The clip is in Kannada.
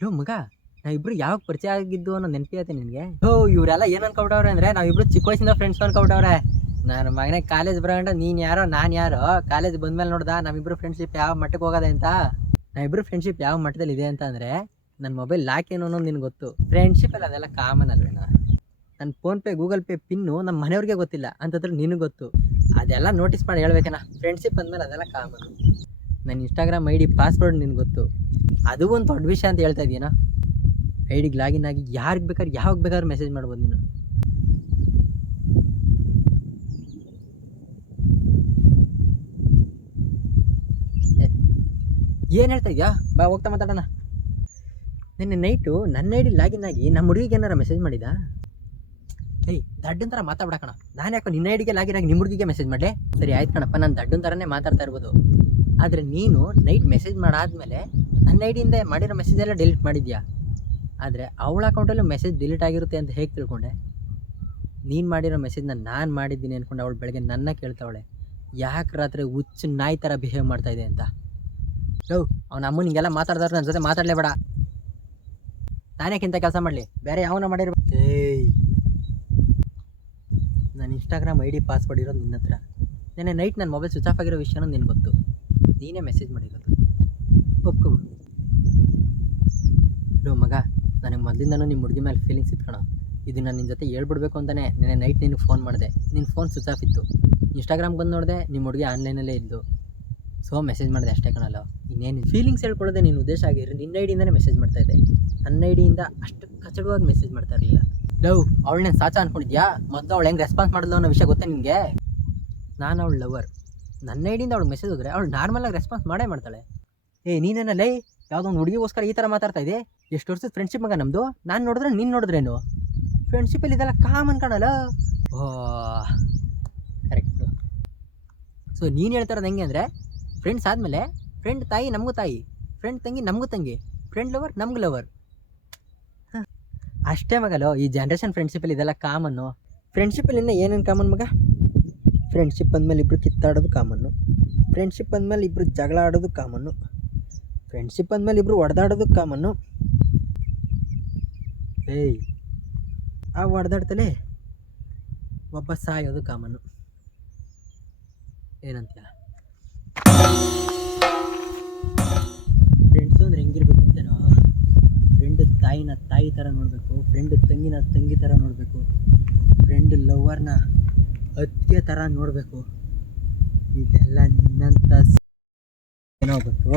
ಲೋ ಮಗ, ನಾವಿಬ್ರು ಯಾವಾಗ ಪರಿಚಯ ಆಗಿದ್ದು ಅನ್ನೋ ನೆನಪಿ ಐತೆ ನಿನಗೆ? ಓ ಇವರೆಲ್ಲ ಏನು ಅನ್ಕೊಬಿಟ್ಟವ್ರೆ ಅಂದರೆ ನಾವಿಬ್ರು ಚಿಕ್ಕ ವಯಸ್ಸಿಂದ ಫ್ರೆಂಡ್ಸ್ ಅನ್ಕೊಬಿಟ್ಟವ್ರೆ. ನನ್ನ ಮಗನೇ ಕಾಲೇಜ್ ಬರೋಣ ನೀನು ಯಾರೋ ನಾನು ಯಾರೋ, ಕಾಲೇಜ್ ಬಂದ್ಮೇಲೆ ನೋಡ್ದ ನಮ್ಮಿಬ್ರು ಫ್ರೆಂಡ್ಶಿಪ್ ಯಾವ ಮಟ್ಟಕ್ಕೆ ಹೋಗೋದೆ ಅಂತ. ನಾವಿಬ್ರು ಫ್ರೆಂಡ್ಶಿಪ್ ಯಾವ ಮಟ್ಟದಲ್ಲಿ ಇದೆ ಅಂತ ಅಂದರೆ, ನನ್ನ ಮೊಬೈಲ್ ಲಾಕ್ ಏನು ಅನ್ನೋದು ನಿನ್ಗೆ ಗೊತ್ತು. ಫ್ರೆಂಡ್ಶಿಪ್ಪಲ್ಲಿ ಅದೆಲ್ಲ ಕಾಮನ್ ಅಲ್ವೇನಾ? ನನ್ನ ಫೋನ್ಪೇ ಗೂಗಲ್ ಪೇ ಪಿನ್ನು ನಮ್ಮ ಮನೆಯವ್ರಿಗೆ ಗೊತ್ತಿಲ್ಲ ಅಂತಂದ್ರೆ ನಿನಗೆ ಗೊತ್ತು. ಅದೆಲ್ಲ ನೋಟಿಸ್ ಮಾಡಿ ಹೇಳ್ಬೇಕೇನಾ? ಫ್ರೆಂಡ್ಶಿಪ್ ಅಂದಮೇಲೆ ಅದೆಲ್ಲ ಕಾಮನ್. ನನ್ನ ಇನ್ಸ್ಟಾಗ್ರಾಮ್ ಐ ಡಿ ಪಾಸ್ವರ್ಡ್ ನಿನ್ಗೆ ಗೊತ್ತು. ಅದು ಒಂದು ದೊಡ್ಡ ವಿಷಯ ಅಂತ ಹೇಳ್ತಾ ಇದೀನಾ? ಐ ಡಿಗೆ ಲಾಗಿನ್ ಆಗಿ ಯಾರಿಗೆ ಬೇಕಾದ್ರೆ ಯಾವಾಗ ಬೇಕಾದ್ರೂ ಮೆಸೇಜ್ ಮಾಡ್ಬೋದು ನೀನು. ಏನು ಹೇಳ್ತಾ ಇದೆಯಾ? ಬಾ ಹೋಗ್ತಾ ಮಾತಾಡೋಣ. ನಿನ್ನೆ ನೈಟು ನನ್ನ ಐ ಡಿ ಲಾಗಿನ್ ಆಗಿ ನಮ್ಮ ಹುಡುಗಿಗೆ ಏನಾರ ಮೆಸೇಜ್ ಮಾಡಿದ? ಏಯ್ ದಡ್ಡನ್ ಥರ ಮಾತಾಡ್ಬೇಕಣ. ನಾನು ಯಾಕೋ ನಿನ್ನ ಐ ಡಿಗೆ ಲಾಗಿನ್ ಆಗಿ ನಿಮ್ಮ ಹುಡುಗಿಗೆ ಮೆಸೇಜ್ ಮಾಡಲಿ? ಸರಿ ಆಯ್ತು ಕಣಪ್ಪ, ನಾನು ದಡ್ಡನ್ ಥರನೇ ಮಾತಾಡ್ತಾ ಇರ್ಬೋದು. ಆದರೆ ನೀನು ನೈಟ್ ಮೆಸೇಜ್ ಮಾಡಾದ್ಮೇಲೆ ನನ್ನ ಐ ಡಿಯಿಂದ ಮಾಡಿರೋ ಮೆಸೇಜ್ ಎಲ್ಲ ಡಿಲೀಟ್ ಮಾಡಿದ್ಯಾ. ಆದರೆ ಅವಳ ಅಕೌಂಟಲ್ಲೂ ಮೆಸೇಜ್ ಡಿಲೀಟ್ ಆಗಿರುತ್ತೆ ಅಂತ ಹೇಗೆ ತಿಳ್ಕೊಂಡೆ? ನೀನು ಮಾಡಿರೋ ಮೆಸೇಜ್ನ ನಾನು ಮಾಡಿದ್ದೀನಿ ಅಂದ್ಕೊಂಡು ಅವಳು ಬೆಳಗ್ಗೆ ನನ್ನ ಕೇಳ್ತಾವಳೆ, ಯಾಕೆ ರಾತ್ರಿ ಹುಚ್ಚು ನಾಯಿ ಥರ ಬಿಹೇವ್ ಮಾಡ್ತಾ ಇದೆ ಅಂತ. ಲೋ, ಅವನ ಅಮ್ಮ ನಿಂಗೆಲ್ಲ ಮಾತಾಡ್ದಾರೆ ನನ್ನ ಜೊತೆ ಮಾತಾಡಲೇಬೇಡ. ನಾನೇಕ್ಕಿಂತ ಕೆಲಸ ಮಾಡಲಿ, ಬೇರೆ ಯಾವನ ಮಾಡಿರ್ಬೇಕು. ಏಯ್, ನನ್ನ ಇನ್ಸ್ಟಾಗ್ರಾಮ್ ಐ ಡಿ ಪಾಸ್ವರ್ಡ್ ಇರೋದು ನಿನ್ನ ಹತ್ರ. ನೆನ್ನೆ ನೈಟ್ ನನ್ನ ಮೊಬೈಲ್ ಸ್ವಿಚ್ ಆಫ್ ಆಗಿರೋ ವಿಷಯನೂ ನಿನ್ಗೆ ಗೊತ್ತು. ನೀನೇ ಮೆಸೇಜ್ ಮಾಡಿರೋದು, ಒಪ್ಕೊಬಿಡು. ಲೋ ಮಗ, ನನಗೆ ಮೊದಲಿಂದನೂ ನಿಮ್ಮ ಹುಡುಗಿ ಮೇಲೆ ಫೀಲಿಂಗ್ಸ್ ಇಟ್ಕೊಳ. ಇದು ನಾನು ನಿನ್ನ ಜೊತೆ ಹೇಳ್ಬಿಡ್ಬೇಕು ಅಂತಲೇ ನೆನ್ನೆ ನೈಟ್ ನಿನಗೆ ಫೋನ್ ಮಾಡಿದೆ. ನಿನ್ನ ಫೋನ್ ಸ್ವಿಚ್ ಆಫ್ ಇತ್ತು. ಇನ್ಸ್ಟಾಗ್ರಾಮ್ ಬಂದು ನೋಡಿದೆ, ನಿಮ್ಮ ಹುಡುಗಿ ಆನ್ಲೈನಲ್ಲೇ ಇದ್ದು. ಸೊ ಮೆಸೇಜ್ ಮಾಡಿದೆ ಅಷ್ಟೇ ಕಣಲ್ಲ. ಇನ್ನೇನು ಫೀಲಿಂಗ್ಸ್ ಹೇಳ್ಕೊಳ್ಳೋದೆ ನಿನ್ನ ಉದ್ದೇಶ ಆಗಿರಿ. ನಿನ್ನ ಐ ಡಿಯಿಂದನೇ ಮೆಸೇಜ್ ಮಾಡ್ತಾಯಿದ್ದೆ. ನನ್ನ ಐ ಡಿಯಿಂದ ಅಷ್ಟು ಕಚಡವಾಗಿ ಮೆಸೇಜ್ ಮಾಡ್ತಾ ಇರಲಿಲ್ಲ. ಲವ್, ಅವಳನ್ನ ಸಾಚ ಅಂದ್ಕೊಂಡಿದ್ಯಾ? ಮೊದಲು ಅವಳು ಹೆಂಗೆ ರೆಸ್ಪಾನ್ಸ್ ಮಾಡಿದ್ಲು ಅನ್ನೋ ವಿಷಯ ಗೊತ್ತೇ ನಿನಗೆ? ನಾನು ಅವಳು ಲವರ್. ನನ್ನ ಐ ಡಿಯಿಂದ ಅವಳಿಗೆ ಮೆಸೇಜ್ ಹೋದರೆ ಅವಳು ನಾರ್ಮಲಾಗಿ ರೆಸ್ಪಾನ್ಸ್ ಮಾಡೇ ಮಾಡ್ತಾಳೆ. ನೀನೇನ ಲೈ ಯಾವುದೋ ಒಂದು ಹುಡುಗಿಗೋಸ್ಕರ ಈ ಥರ ಮಾತಾಡ್ತಾ ಇದೆ? ಎಷ್ಟು ವರ್ಷದ ಫ್ರೆಂಡ್ಶಿಪ್ ಮಗ ನಮ್ಮದು. ನಾನು ನೋಡಿದ್ರೆ ನೀನು ನೋಡಿದ್ರೇನು? ಫ್ರೆಂಡ್ಶಿಪ್ಪಲ್ಲಿ ಇದೆಲ್ಲ ಕಾಮನ್ ಕಾಣಲ್ಲ. ಓ ಕರೆಕ್ಟು. ಸೊ ನೀನು ಹೇಳ್ತಾರದು ಹೆಂಗೆ ಅಂದರೆ, ಫ್ರೆಂಡ್ಸ್ ಆದಮೇಲೆ ಫ್ರೆಂಡ್ ತಾಯಿ ನಮಗೂ ತಾಯಿ, ಫ್ರೆಂಡ್ ತಂಗಿ ನಮಗೂ ತಂಗಿ, ಫ್ರೆಂಡ್ ಲವರ್ ನಮ್ಗೆ ಲವರ್. ಅಷ್ಟೇ ಮಗಲೋ, ಈ ಜನ್ರೇಷನ್ ಫ್ರೆಂಡ್ಶಿಪ್ಪಲ್ಲಿ ಇದೆಲ್ಲ ಕಾಮನ್ನು. ಫ್ರೆಂಡ್ಶಿಪ್ಪಲ್ಲಿ ಇನ್ನೂ ಏನೇನು ಕಾಮನ್ ಮಗ? ಫ್ರೆಂಡ್ಶಿಪ್ ಅಂದಮೇಲೆ ಇಬ್ಬರು ಕಿತ್ತಾಡೋದು ಕಾಮನ್ನು. ಫ್ರೆಂಡ್ಶಿಪ್ ಅಂದಮೇಲೆ ಇಬ್ಬರು ಜಗಳ ಆಡೋದು ಕಾಮನ್ನು. ಫ್ರೆಂಡ್ಶಿಪ್ ಅಂದಮೇಲೆ ಇಬ್ಬರು ಹೊಡೆದಾಡೋದು ಕಾಮನ್ನು. ಏಯ್, ಆ ಹೊಡೆದಾಡ್ತಲೇ ಒಬ್ಬ ಸಾಯೋದು ಕಾಮನ್ನು. ಏನಂತೀಯ? ಫ್ರೆಂಡ್ಸು ಅಂದರೆ ಹೆಂಗಿರ್ಬೇಕು ಅಂತೇನೋ? ಫ್ರೆಂಡ್ ತಾಯಿನ ತಾಯಿ ಥರ ನೋಡಬೇಕು, ಫ್ರೆಂಡ್ ತಂಗಿನ ತಂಗಿ ಥರ ನೋಡಬೇಕು, ಫ್ರೆಂಡ್ ಲವರ್ನ ಅತ್ತಿಗೆ ಥರ ನೋಡಬೇಕು. ಇದೆಲ್ಲ ನಿನ್ನಂಥ ಏನೋ ಗೊತ್ತು.